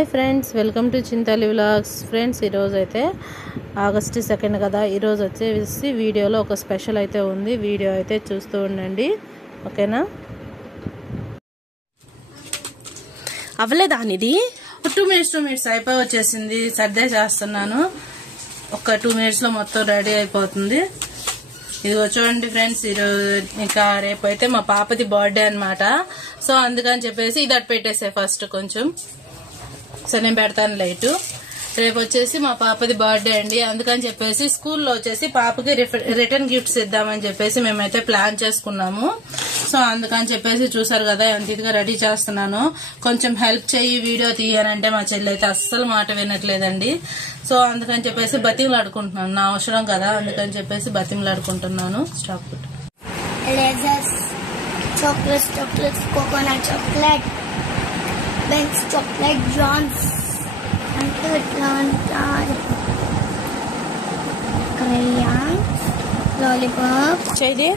Hi friends, welcome to Chintali vlogs. Friends, ఈరోజు అయితే August 2 కదా. ఈరోజు వచ్చేసి వీడియోలో ఒక స్పెషల్ అయితే ఉంది. వీడియో అయితే చూస్తూ ఉండండి, ఓకేనా? అవ్వలేదా ఇది 2 మినిట్స్ అయిపోయి వచ్చేసింది. సర్దే చేస్తున్నాను. ఒక 2 మినిట్స్లో మొత్తం రెడీ అయిపోతుంది. ఇదిగో చూడండి ఫ్రెండ్స్, ఈరోజు ఇంకా రేపు అయితే మా పాపది బర్త్డే అనమాట. సో అందుకని చెప్పేసి ఇది అటు పెట్టేసే ఫస్ట్ కొంచెం. సో నేను పెడతాను లైట్. రేపు వచ్చేసి మా పాపది బర్త్డే అండి. అందుకని చెప్పేసి స్కూల్లో వచ్చేసి పాపకి రిటర్న్ గిఫ్ట్స్ ఇద్దామని చెప్పేసి మేమైతే ప్లాన్ చేసుకున్నాము. సో అందుకని చెప్పేసి చూసారు కదా ఎంత ఇదిగా రెడీ చేస్తున్నాను. కొంచెం హెల్ప్ చేయి, వీడియో తీయనంటే మా చెల్లి అయితే అస్సలు మాట వినట్లేదండి. సో అందుకని చెప్పేసి బతిమలాడుకుంటున్నాను, నా అవసరం కదా, అందుకని చెప్పేసి బతిమలాడుకుంటున్నాను. Stop chocolates, coconut chocolate, bench chocolate, జాన్స్ crayons, lollipop, చేయి,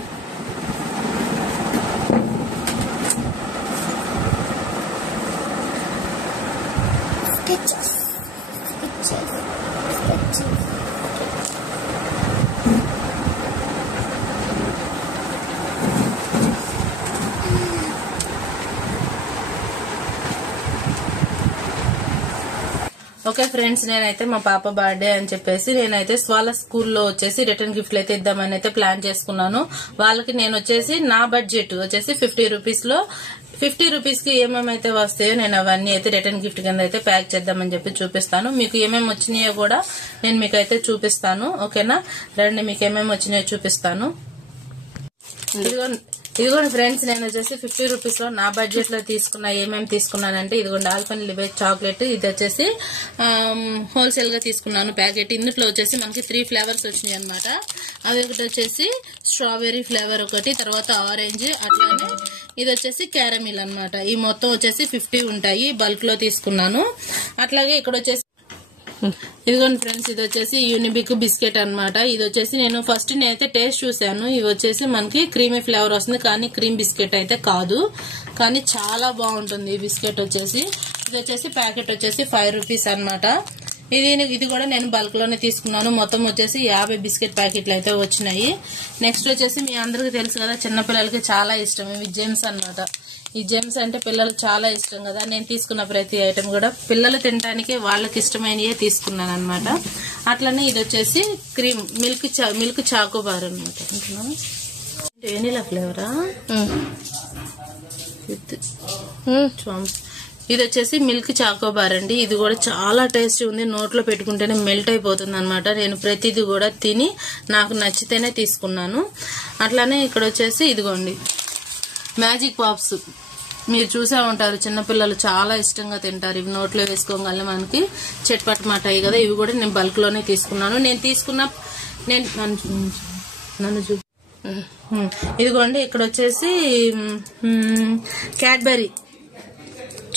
sketches. ఓకే ఫ్రెండ్స్, నేనైతే మా పాప బర్త్డే అని చెప్పేసి నేనైతే వాళ్ళ స్కూల్లో వచ్చేసి రిటర్న్ గిఫ్ట్లు అయితే ఇద్దామని అయితే ప్లాన్ చేసుకున్నాను. వాళ్ళకి నేను వచ్చేసి నా బడ్జెట్ వచ్చేసి 50 రూపీస్ లో 50 రూపీస్ కి ఏమేమైతే వస్తాయో నేను అవన్నీ అయితే రిటర్న్ గిఫ్ట్ కింద అయితే ప్యాక్ చేద్దామని చెప్పి చూపిస్తాను. మీకు ఏమేమి వచ్చినాయో కూడా నేను మీకు అయితే చూపిస్తాను, ఓకేనా? రండి, మీకు ఏమేమి వచ్చినాయో చూపిస్తాను. ఇదిగోండి ఫ్రెండ్స్, నేను వచ్చేసి 50 రూపీస్ లో నా బడ్జెట్ లో తీసుకున్నా. ఏమేమి తీసుకున్నానంటే ఇదిగోండి ఆల్పెన్లీబే చాక్లెట్. ఇది వచ్చేసి హోల్సేల్ గా తీసుకున్నాను ప్యాకెట్. ఇందులో వచ్చేసి మనకి 3 ఫ్లేవర్స్ వచ్చినాయి అనమాట. అది ఒకటి వచ్చేసి స్ట్రాబెర్రీ ఫ్లేవర్ ఒకటి, తర్వాత ఆరెంజ్, అట్లానే ఇది వచ్చేసి క్యారమిల్ అనమాట. ఈ మొత్తం వచ్చేసి 50 ఉంటాయి, బల్క్ లో తీసుకున్నాను. అట్లాగే ఇక్కడ వచ్చేసి ఇదిగోండి ఫ్రెండ్స్, ఇది వచ్చేసి యూనిబిక్ బిస్కెట్ అనమాట. ఇది వచ్చేసి నేను ఫస్ట్ నేనైతే టేస్ట్ చూసాను. ఇవి వచ్చేసి మనకి క్రీమీ ఫ్లేవర్ వస్తుంది, కానీ క్రీమ్ బిస్కెట్ అయితే కాదు, కానీ చాలా బాగుంటుంది ఈ బిస్కెట్ వచ్చేసి. ఇది వచ్చేసి ప్యాకెట్ వచ్చేసి 5 రూపీస్ అనమాట. ఇది కూడా నేను బల్క్ లోనే తీసుకున్నాను. మొత్తం వచ్చేసి 50 బిస్కెట్ ప్యాకెట్లు అయితే వచ్చినాయి. నెక్స్ట్ వచ్చేసి మీ అందరికి తెలుసు కదా, చిన్నపిల్లలకి చాలా ఇష్టం ఇవి జెమ్స్ అనమాట. ఈ జెమ్స్ అంటే పిల్లలకు చాలా ఇష్టం కదా. నేను తీసుకున్న ప్రతి ఐటమ్ కూడా పిల్లలు తినడానికి వాళ్ళకి ఇష్టమైనవే తీసుకున్నాను అనమాట. అట్లనే ఇది వచ్చేసి క్రీమ్ మిల్క్ చాకోబార్ అనమాట. వెనిలా ఫ్లేవరా? ఇది వచ్చేసి మిల్క్ చాకోబార్ అండి. ఇది కూడా చాలా టేస్టీ ఉంది, నోట్లో పెట్టుకుంటేనే మెల్ట్ అయిపోతుంది అనమాట. నేను ప్రతిదీ కూడా తిని నాకు నచ్చితేనే తీసుకున్నాను. అట్లానే ఇక్కడ వచ్చేసి ఇదిగోండి మ్యాజిక్ పాప్స్. మీరు చూసే ఉంటారు, చిన్నపిల్లలు చాలా ఇష్టంగా తింటారు. ఇవి నోట్లో వేసుకోగానే మనకి చెట్పట్ మాట అయ్యి కదా. ఇవి కూడా నేను బల్క్ లోనే తీసుకున్నాను. ఇదిగోండి ఇక్కడ వచ్చేసి క్యాడ్బరీ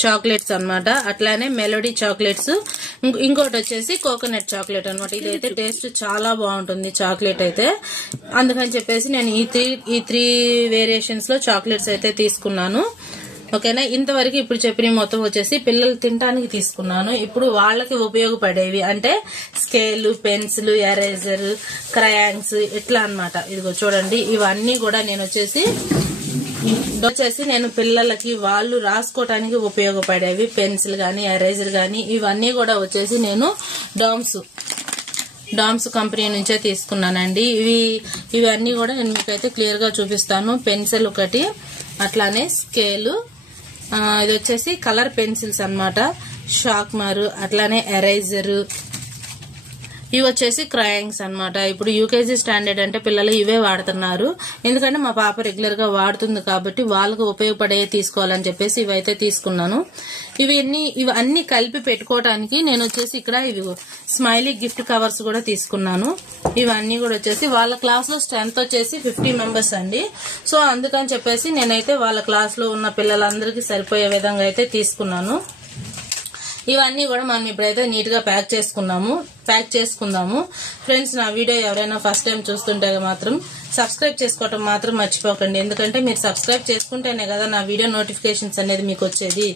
చాక్లెట్స్ అనమాట. అట్లానే మెలోడీ చాక్లెట్స్, ఇంకోటి వచ్చేసి కోకోనట్ చాక్లెట్ అనమాట. ఇదైతే టేస్ట్ చాలా బాగుంటుంది చాక్లెట్ అయితే. అందుకని చెప్పేసి నేను ఈ త్రీ వేరియేషన్స్ లో చాక్లెట్స్ అయితే తీసుకున్నాను, ఓకేనా? ఇంతవరకు ఇప్పుడు చెప్పిన మొత్తం వచ్చేసి పిల్లలు తినడానికి తీసుకున్నాను. ఇప్పుడు వాళ్ళకి ఉపయోగపడేవి అంటే స్కేల్, పెన్సిల్, ఎరేజర్, క్రయాన్స్ ఇట్లా అనమాట. ఇదిగో చూడండి, ఇవన్నీ కూడా నేను వచ్చేసి నేను పిల్లలకి వాళ్ళు రాసుకోవటానికి ఉపయోగపడేవి పెన్సిల్ గానీ ఎరేజర్ గానీ ఇవన్నీ కూడా వచ్చేసి నేను డామ్స్ కంపెనీ నుంచే తీసుకున్నానండి. ఇవన్నీ కూడా నేను మీకైతే క్లియర్ గా చూపిస్తాను. పెన్సిల్ ఒకటి, అట్లానే స్కేలు, ఇది వచ్చేసి కలర్ పెన్సిల్స్ అనమాట, షార్ప్నర్, అట్లానే ఎరేజర్, ఇవి వచ్చేసి క్రయాంగ్స్ అనమాట. ఇప్పుడు యూకేజీ స్టాండర్డ్ అంటే పిల్లలు ఇవే వాడుతున్నారు, ఎందుకంటే మా పాప రెగ్యులర్ గా వాడుతుంది కాబట్టి వాళ్ళకు ఉపయోగపడే తీసుకోవాలని చెప్పేసి ఇవైతే తీసుకున్నాను. ఇవన్నీ కలిపి పెట్టుకోవడానికి నేను వచ్చేసి ఇక్కడ ఇవి స్మైలీ గిఫ్ట్ కవర్స్ కూడా తీసుకున్నాను. ఇవన్నీ కూడా వచ్చేసి వాళ్ళ క్లాస్ లో స్ట్రెంత్ వచ్చేసి 50 మెంబర్స్ అండి. సో అందుకని చెప్పేసి నేనైతే వాళ్ళ క్లాస్ లో ఉన్న పిల్లలందరికీ సరిపోయే విధంగా అయితే తీసుకున్నాను. ఇవన్నీ కూడా మనం ఇప్పుడైతే నీట్ గా ప్యాక్ చేసుకుందాము ఫ్రెండ్స్. నా వీడియో ఎవరైనా ఫస్ట్ టైం చూస్తుంటే మాత్రం సబ్స్క్రైబ్ చేసుకోవటం మాత్రం మర్చిపోకండి. ఎందుకంటే మీరు సబ్స్క్రైబ్ చేసుకుంటేనే కదా నా వీడియో నోటిఫికేషన్స్ అనేది మీకు వచ్చేది.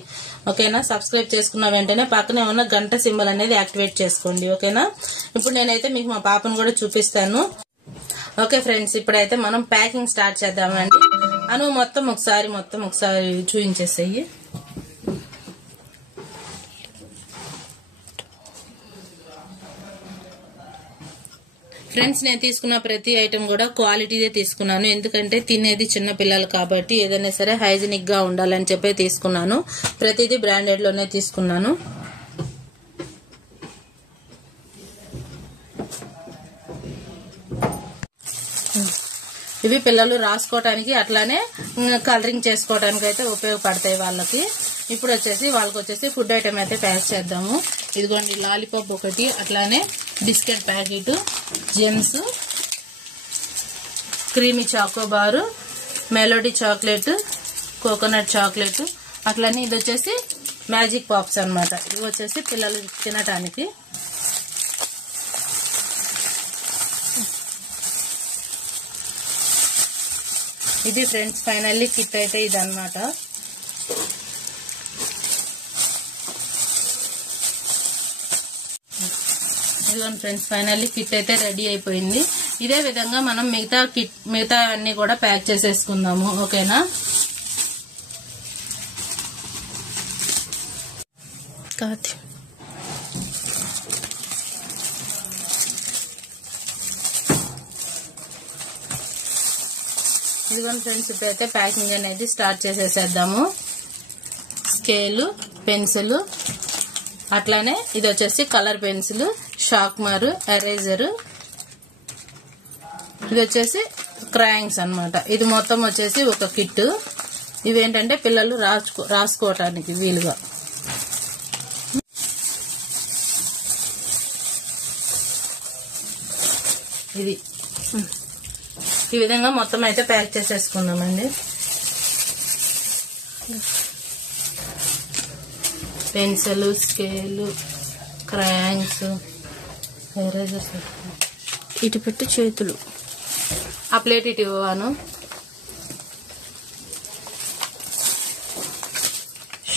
ఓకేనా? సబ్స్క్రైబ్ చేసుకున్న వెంటనే పక్కనే ఉన్న గంట సింబల్ అనేది యాక్టివేట్ చేసుకోండి. ఓకేనా? ఇప్పుడు నేనైతే మీకు మా పాపను కూడా చూపిస్తాను. ఓకే ఫ్రెండ్స్, ఇప్పుడైతే మనం ప్యాకింగ్ స్టార్ట్ చేద్దామండి. అను మొత్తం ఒకసారి చూపించేసేయి. ఫ్రెండ్స్, నేను తీసుకున్న ప్రతి ఐటమ్ కూడా క్వాలిటీదే తీసుకున్నాను. ఎందుకంటే తినేది చిన్న పిల్లలు కాబట్టి ఏదైనా సరే హైజీనిక్ గా ఉండాలని చెప్పి తీసుకున్నాను. ప్రతిదీ బ్రాండెడ్ లోనే తీసుకున్నాను. ఇవి పిల్లలు రాసుకోవటానికి అట్లానే కలరింగ్ చేసుకోవడానికి అయితే ఉపయోగపడతాయి వాళ్ళకి. ఇప్పుడు వాళ్ళకి వచ్చేసి ఫుడ్ ఐటమ్ అయితే ప్యాక్ చేద్దాము. ఇదిగోండి లాలీపాప్ ఒకటి, అట్లానే biscuit packet, Gems, creamy chocobar, Melody chocolate, coconut chocolate, అట్లానే ఇది వచ్చేసి మ్యాజిక్ పాప్స్ అన్నమాట. ఇవి వచ్చేసి పిల్లలు తినటానికి. ఇది ఫ్రెండ్స్ ఫైనల్లీ కిట్ అయితే ఇదన్నమాట. ఇదిగోండి ఫ్రెండ్స్, ఫైనల్లీ కిట్ అయితే రెడీ అయిపోయింది. ఇదే విధంగా మనం మిగతా అన్ని కూడా ప్యాక్ చేసేసుకుందాము. ఓకేనా? ఇదిగోండి ఫ్రెండ్స్, ఇప్పుడైతే ప్యాకింగ్ అనేది స్టార్ట్ చేసేసేద్దాము. స్కేలు, పెన్సిల్, అట్లానే ఇది వచ్చేసి కలర్ పెన్సిల్, షార్ప్నర్, ఎరేజర్, ఇది వచ్చేసి క్రాయింగ్స్ అన్నమాట. ఇది మొత్తం వచ్చేసి ఒక కిట్. ఇవేంటంటే పిల్లలు రాసుకోవటానికి వీలుగా. ఇది ఈ విధంగా మొత్తం అయితే ప్యాక్ చేసేసుకుందామండి. Pencil, scale, crayons, erasers. ఇటు పెట్టి చేతులు ఆ ప్లేట్ ఇటు ఇవ్వను.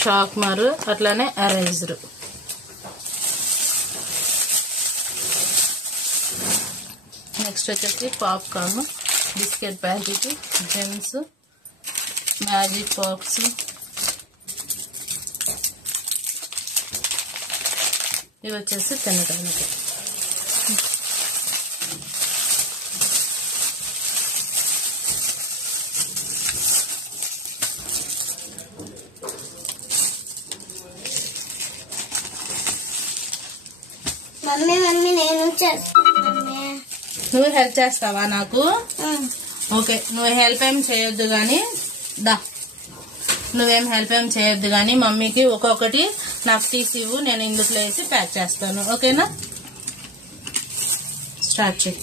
షార్ప్నర్, అట్లానే ఎరేజర్. నెక్స్ట్ వచ్చేసి popcorn, biscuit packet, gems, magic box, ఇవి వచ్చేసి తినడానికి. మమ్మీ నేను చేస్తాను. నువ్వు హెల్ప్ చేస్తావా నాకు? ఓకే, నువ్వు హెల్ప్ ఏం చేయొద్దు గాని నువ్వేం హెల్ప్ ఏం చేయొద్దు గాని మమ్మీకి ఒక్కొక్కటి నాకు తీసి ఇవ్వు, నేను ఇందులో వేసి ప్యాక్ చేస్తాను. ఓకేనా? స్టార్ట్ చేయి.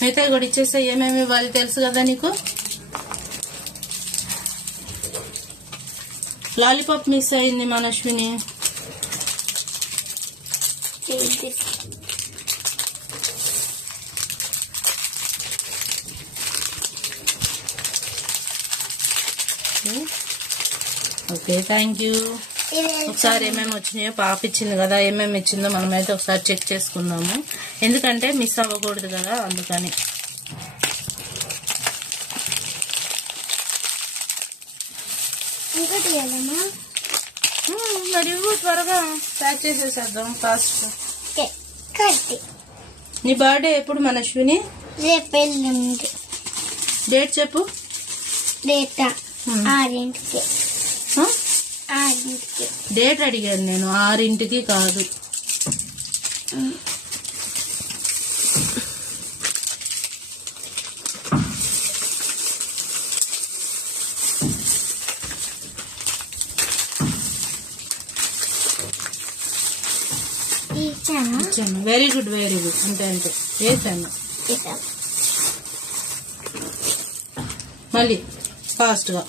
మిగతా కూడా ఇచ్చేస్తే ఏమేమి ఇవ్వాలి తెలుసు కదా నీకు. లాలీపాప్ మిస్ అయింది మనశ్విని. Okay, thank you. ఒకసారి ఏమేమి వచ్చినాయో పాప ఇచ్చింది కదా, ఏమేమి ఇచ్చిందో మనమైతే ఒకసారి చెక్ చేసుకుందాము. ఎందుకంటే మిస్ అవ్వకూడదు కదా, అందుకని. మరి త్వరగా ప్యాక్ చేసేసేద్దాం ఫాస్ట్. నీ బర్త్డే ఎప్పుడు మనశ్విని? రేపు ఎల్లుండి. డేట్ చెప్పు. డేట్ 6కి. డేట్ అడిగాను నేను, 6కి కాదు. Very good, very good. అంతే అంతే వేసాను. మళ్ళీ ఫాస్ట్ గా.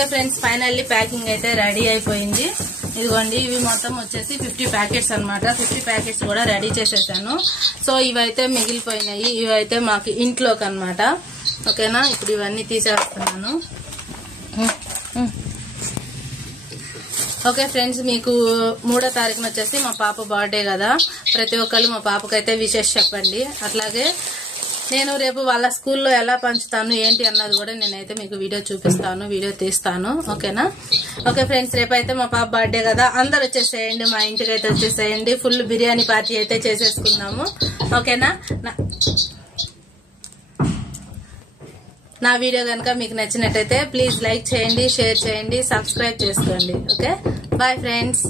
ఓకే ఫ్రెండ్స్, ఫైనల్లీ ప్యాకింగ్ అయితే రెడీ అయిపోయింది. ఇదిగోండి, ఇవి మొత్తం వచ్చేసి 50 ప్యాకెట్స్ అనమాట. 50 ప్యాకెట్స్ కూడా రెడీ చేసేసాను. సో ఇవైతే మిగిలిపోయినాయి, ఇవైతే మాకు ఇంట్లోకి అనమాట. ఓకేనా, ఇప్పుడు ఇవన్నీ తీసేస్తున్నాను. ఓకే ఫ్రెండ్స్, మీకు 3వ తారీఖున వచ్చేసి మా పాప బర్త్డే కదా. ప్రతి ఒక్కళ్ళు మా పాపకైతే విషెస్ చెప్పండి. అట్లాగే నేను రేపు వాళ్ళ స్కూల్లో ఎలా పంచుతాను ఏంటి అన్నది కూడా నేనైతే మీకు వీడియో చూపిస్తాను, వీడియో తీస్తాను. ఓకేనా. ఓకే ఫ్రెండ్స్, రేపైతే మా పాప బర్త్డే కదా, అందరు వచ్చేసేయండి, మా ఇంటికి అయితే వచ్చేసేయండి. ఫుల్ బిర్యానీ పార్టీ అయితే చేసేసుకున్నాము. ఓకేనా. నా వీడియో కనుక మీకు నచ్చినట్టయితే ప్లీజ్ లైక్ చేయండి, షేర్ చేయండి, సబ్స్క్రైబ్ చేసుకోండి. Okay, bye friends.